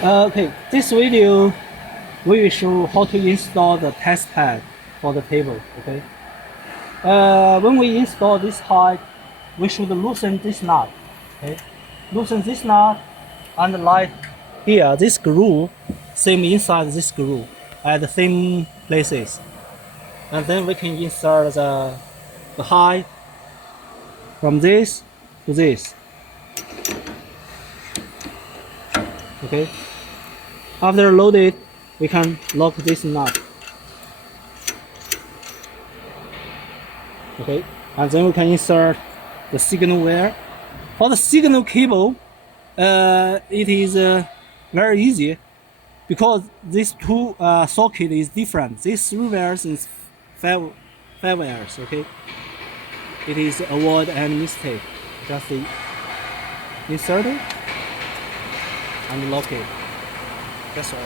Okay, this video we will show how to install the test pad for the table. Okay. When we install this height, we should loosen this nut. Okay. Loosen this nut and like here, this screw, same inside this screw at the same places. And then we can insert the height from this to this. Okay. After loaded, we can lock this nut. Okay, and then we can insert the signal wire. For the signal cable, it is very easy because these two socket is different. These 3 wires is five wires. Okay, it is avoid any mistake. Just insert it and lock it. That's all.